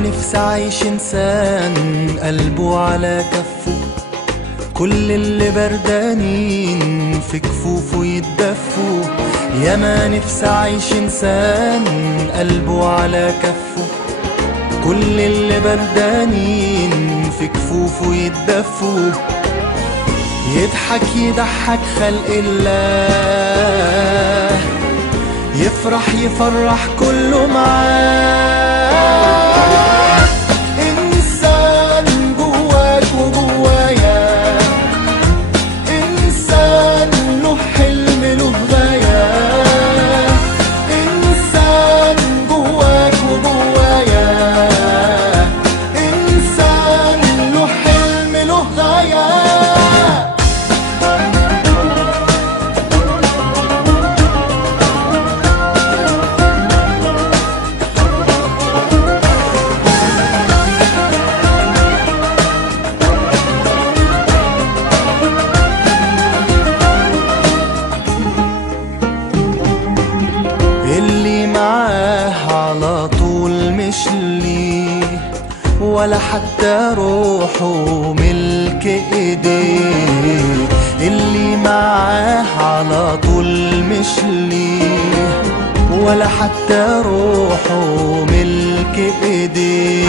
نفسي أعيش إنسان قلبه على كفه، كل اللي بردانين في كفوفه يتدفوا. يا ما نفسي أعيش إنسان قلبه على كفه، كل اللي بردانين في كفوفه يتدفوا. يضحك يضحك خلق الله، يفرح يفرح كله معاه. إنسان جواك وجوايا، إنسان له حلم له غاية. إنسان جواك وجوايا، إنسان له حلم له غاية. اللي معاه على طول مش ليه، ولا حتى روحه ملك ايديه. اللي معاه على طول مش ليه، ولا حتى روحه ملك ايديه.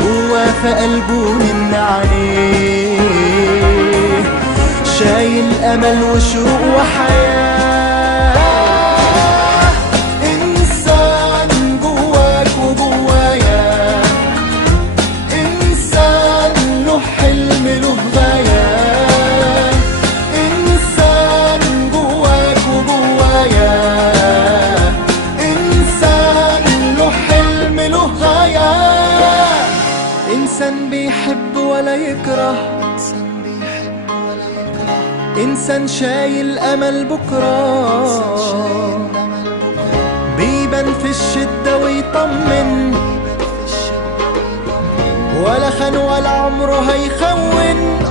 هو في قلبه من عليه، شايل امل وشوق وحياه. إنسان بيحب ولا يكره، إنسان شايل أمل بكرة، بيبان في الشدة ويطمن، ولا خان ولا عمره هيخون.